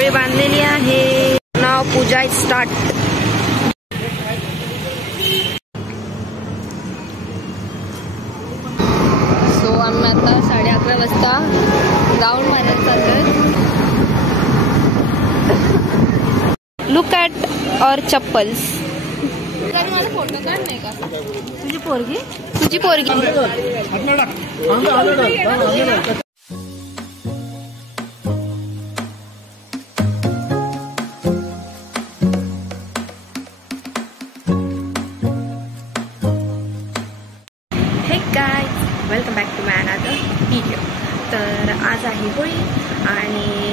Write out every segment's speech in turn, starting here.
होळी बांधलेली आहे. नाव पूजा start. So आम्ही आता 11:30 वाजता राऊंड मारायला चाललोय. लुक ॲट और चप्पल्स. मला फोटो काढ नाही का? तुझी पोरगी welcome back to my another video. तर आज आहे होळी आणि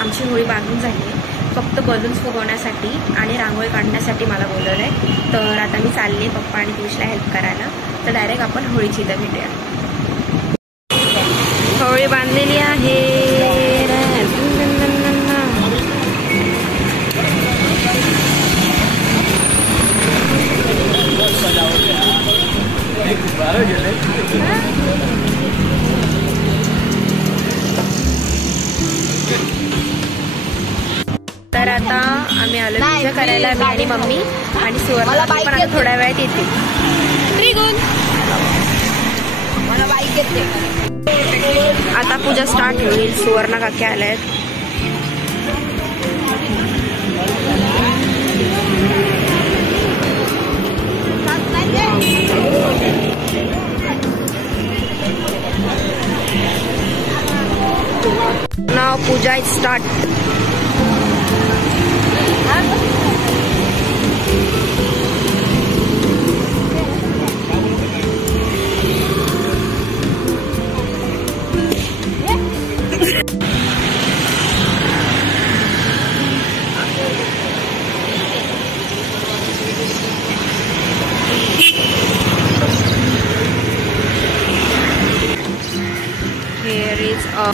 आमची होळी बांधून झाली आहे. फक्त बलून्स फुगवण्यासाठी आणि रांगोळी काढण्यासाठी मला बोलवलं आहे. तर आता मी चालले पप्पा आणि पियुषला हेल्प करायला. तर डायरेक्ट आपण होळीची इथं भेटूया. होळी बांधलेली आहे. तर आता आम्ही आलो पूजा करायला. मी आणि मम्मी आणि सुवर्णा पण आता थोड्या वेळात येते. आता पूजा स्टार्ट होईल. सुवर्णा काकी आल्या आहेत. नाव पूजा start. Here is a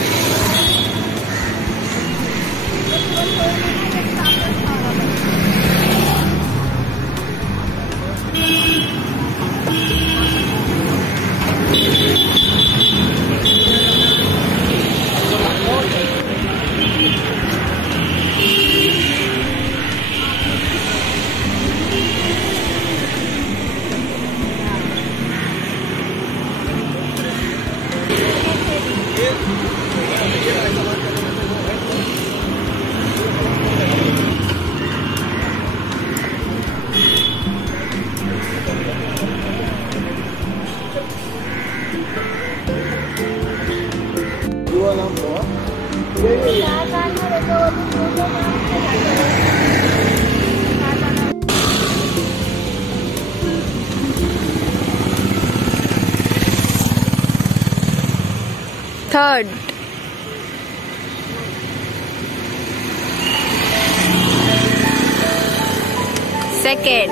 third. Second.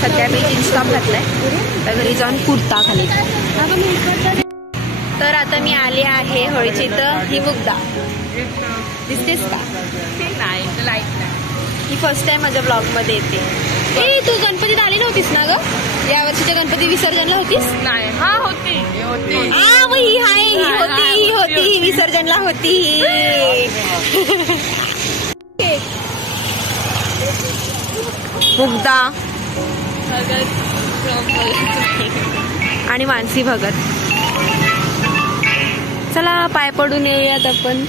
सध्या मी जीन्स टॉप घातलाय. तर घरी जाऊन कुर्ता खाली. तर आता मी आले आहे होळीची, तर ही मुग्धा दिसतेस का? नाही, ही फर्स्ट टाइम माझ्या ब्लॉग मध्ये येते. ए तू गणपतीत आली नव्हतीस ना ग? या वर्षीच्या गणपती विसर्जनला होतीस? नाही. हा होती. ही होती विसर्जनला होती. मुग्धा आणि मानसी भगत. चला पाय पडून येऊयात आपण.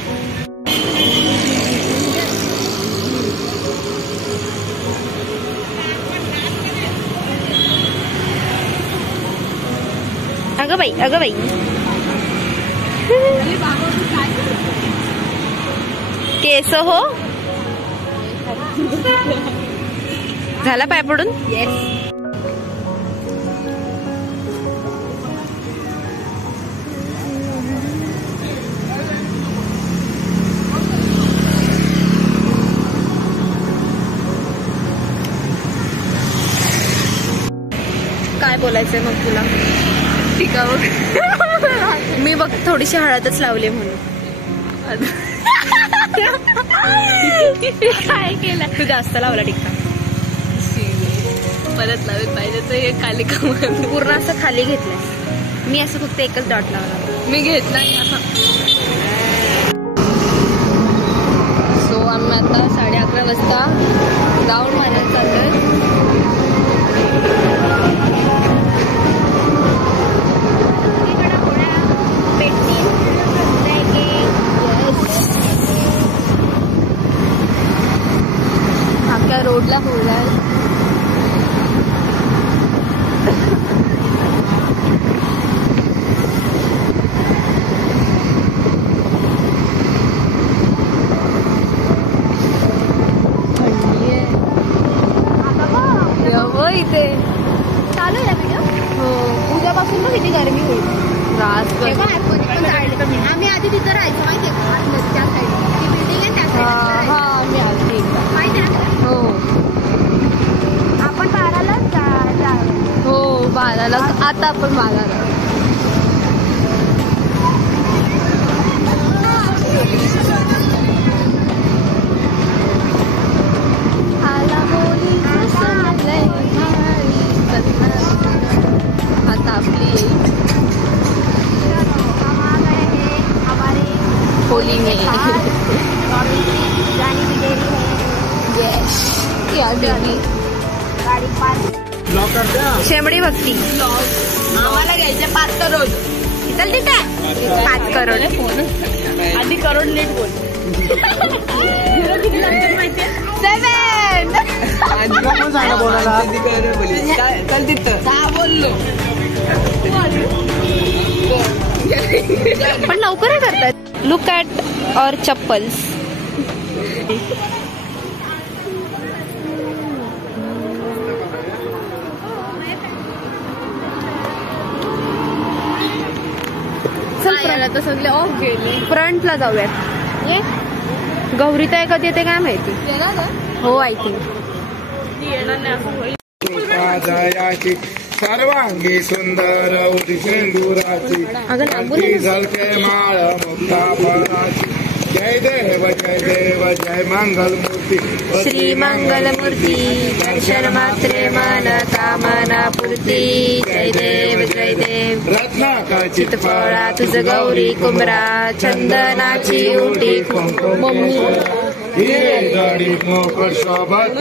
अगं बाई केस हो. झाला पाय पडून? काय बोलायचंय मग तुला? टीका बघ. मी बघ थोडीशी हळदच लावली म्हणून. काय केलं तू? जास्त लावला टिक्का. परत लावेल पाहिजे तर हे खाली काम पूर्ण असं खाली घेतलंय. मी असं फक्त एकच डॉट लावला. मी घेतला असं. सो आम्ही आता 11:30 वाजता राऊंड मारायला चाललोय. आपल्या रोडला होळी आहे. इथे चालू आहे व्हिडिओ. हो उद्यापासून मग किती गरमी होईल. आम्ही आधी तिथं राहायचो माहिती आहे का? त्या साईड ती बिल्डिंग आहे त्या साईड. हा मी आधी माहिती आहे. हो आपण 12ला हो 12ला. आता आपण 12ला. आता आपली होली में शेमडी भक्ती. आम्हाला घ्यायचे 5 करोड. चल तिथे 5 करोड. आधी करोड नीट बोल. 7 बोललो. पण लवकर करतात. लुक ॲट और चप्पल्स. तर सगळे ऑफ गेले. फ्रंटला जाऊयात. ये गौरी तर कधी येते काय माहिती. हो आय थिंक येणार नाही असं होईल. सर्वांगी सुंदर उदी सिंदुराची झलके माळ मुक्तापराची. जय देव जय मंगल मूर्ती. श्री मंगल मूर्ती दर्शन मात्रे मन कामना पूर्ती. जय देव रत्नाकर चितफळा तुझ गौरी कुमरा. चंदनाची उटी कुंकुम हिरे जडी मोकर शोभत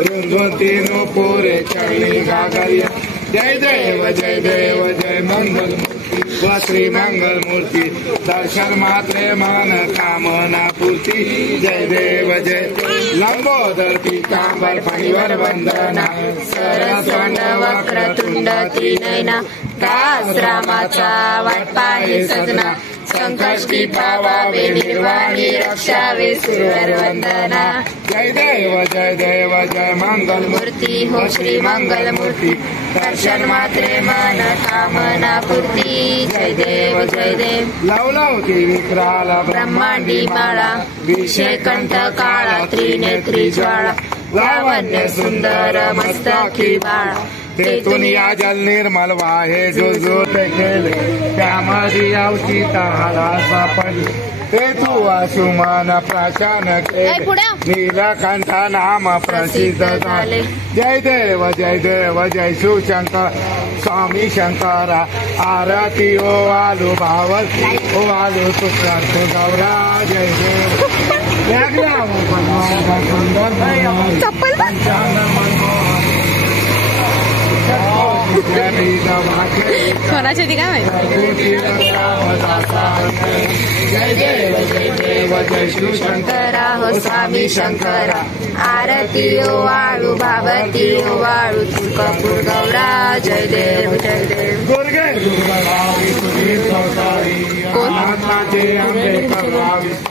रुंधती नो पोरे चरणी गागरिया. जय देव जय मंगल मूर्ती व श्री मंगल मूर्ती. दर्शन मात्रे मन कामना पूर्ती. जय देव लंबोदर पीतांबर फणीवर वंदना. सरस्वंड वक्रतुंड त्रिनयना. दास रामाचा वाट पाहे सजना. संकष्टी पावावे निर्वाणी रक्षावे सुरवर वंदना. जय देव जय मंगल मूर्ती हो श्री मंगल मूर्ती. दर्शन मात्रे मन कामना पूर्ती. जय देव लवलवती विक्राल ब्रह्मांडी माळा. विषय कंठ काळा त्रिनेत्री ज्वाळा. लावण्य सुंदर मस्तकी बाळा. तेथून या जल निर्मल वाहे जो जो ते केले त्यामध्ये अवचिता हाला सापडले तेथू वासुमान प्राशान केले नीलकंठ नाम प्रसिद्ध झाले जय देव जय शिवशंकर स्वामी शंकरा आरती ओ आलू भावती ओ आलू तुकार्थ गौरा जय देव स्वराची ती काय माहिती जय देव जय शिवशंकरा हो स्वामी शंकरा आरती ओ वाळू भावती ओ वाळू तुकापूर गौरा जय देव दुर्गे दुर्गावी सुधीर संसारी अनाथाचे आंबेडकर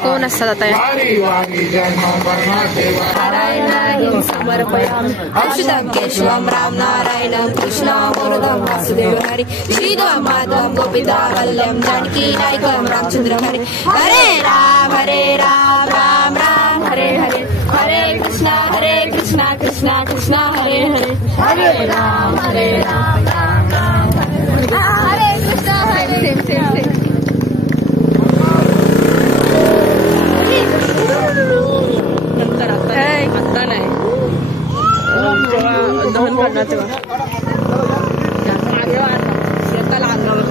कोण असतात आता वारी वारी जन्म परमाते नारायण समर्पयामि अच्युतं केशवं राम नारायणं कृष्ण वरदं वासुदेव हरि श्रीधं माधवं गोपिता वल्लभं जानकी नायकं रामचंद्र हरे हरे राम राम राम हरे हरे हरे कृष्णा कृष्णा कृष्णा हरे हरे हरे राम राम राम हरे कृष्णा हरे सेम नंतर आता नाही दहन करणार तेव्हा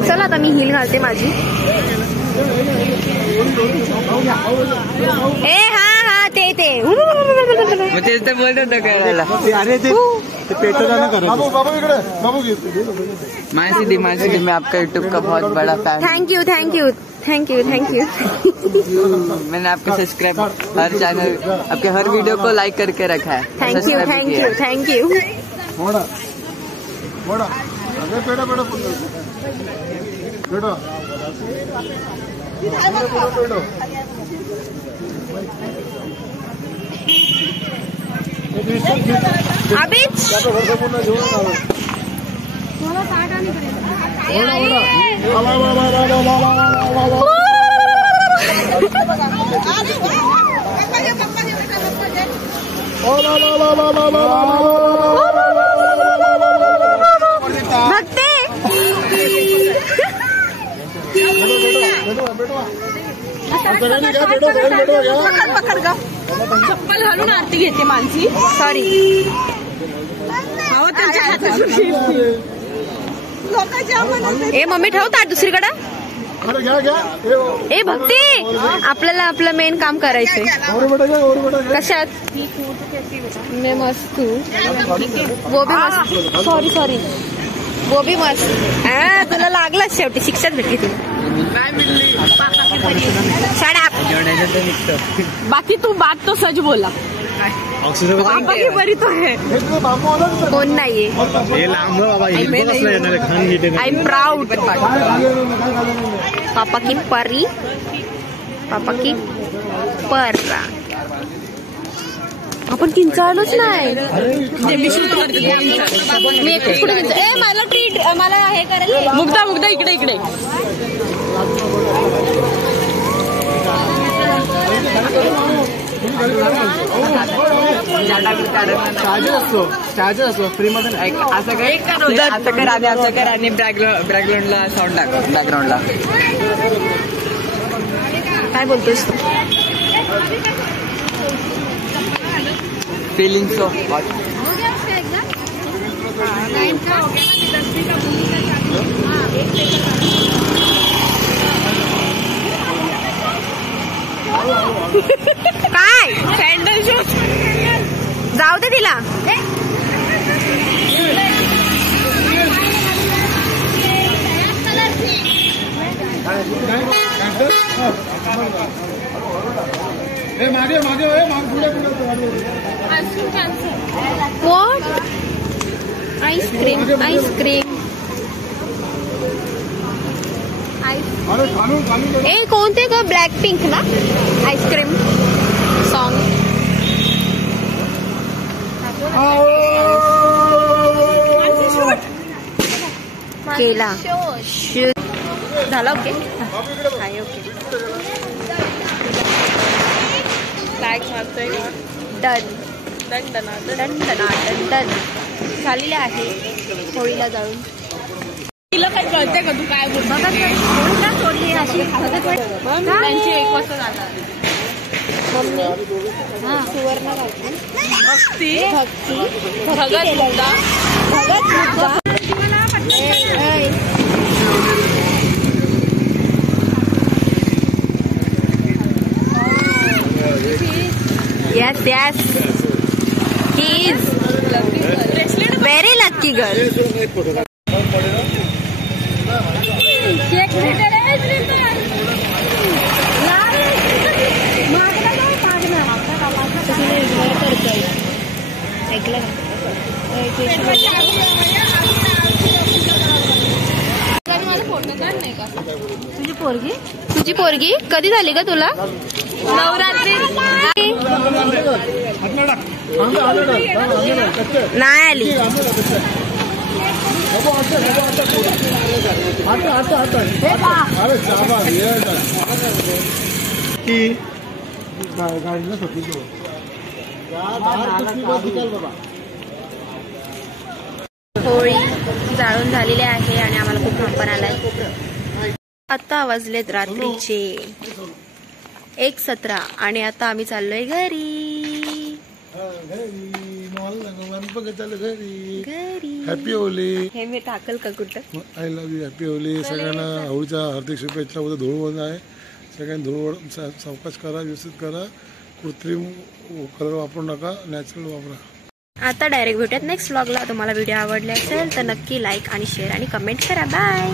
चला आता मी हिल घालते माझी हा ते तेच ते बोलत होतं करायला मानसी मैं आपका यूट्यूब का बहुत बड़ा फैन। थैंक यू मैंने आपके सब्सक्राइब हर चैनल आपके हर वीडियो को लाइक करके रखा है। थैंक यू अभी चप्पल घालून आरती घेते मानसी सॉरी ए मम्मी ठेव ताट दुसरीकडे ए भक्ती आपल्याला आपलं मेन काम करायचंय कशात मी मस्त वो भी मस्त सॉरी वो भी मस्त तुला लागलाच शेवटी शिक्षाच भेटली तुला बाकी तू बात तो सच बोला पापा की परी तो है कोण नाहीये आय एम प्राऊड पापा की परी पर्रा आपण किंचाळलोच नाही मी एकच पुढे मला ट्रीट मला हे करायला मुग्धा इकडे चार्जर असतो फ्री मध्ये असं कर आणि बॅकग्राऊंडला साऊंड टाक बॅकग्राऊंडला काय बोलतोस फिलिंग सो काय सँडल शूज जाऊ दे तिला व्हॉट आईस्क्रीम ए कोणते ग ब्लॅक पिंक ना आईस्क्रीम सॉन्ग केला झाला ओके डन झालेले आहे होळीला जाळून. तिला काय कळते का तू काय बोलतो? बघा तर, होळी का सोडली अशी? त्यांची 1 वाजता जाणार. सुवर्ण घालते. भक्ती भक्ती Bhagat Buddha. Yes, yes. He is very lucky girl. ऐकलं तुझी पोरगी कधी झाली का तुला? नवरात्री नाही आली. होळी जाळून झालेली आहे आणि आम्हाला खूप घाम पण आलाय. आता वाजलेत रात्रीचे 1:17 आणि आता आम्ही चाललोय घरी. घरी हॅपी होली. हे मी टाकल का कुठं? I love you. Happy Holy. सगळ्यांना होळीच्या हार्दिक शुभेच्छा. उद्या धुळवड आहे. सगळ्यांनी धुळवड सावकाश करा, व्यवस्थित करा. कृत्रिम कलर वापरू नका, नॅचरल वापरा. आता डायरेक्ट भेटूयात नेक्स्ट व्लॉगला. तुम्हाला व्हिडिओ आवडले असेल तर नक्की लाईक आणि शेअर आणि कमेंट करा. बाय.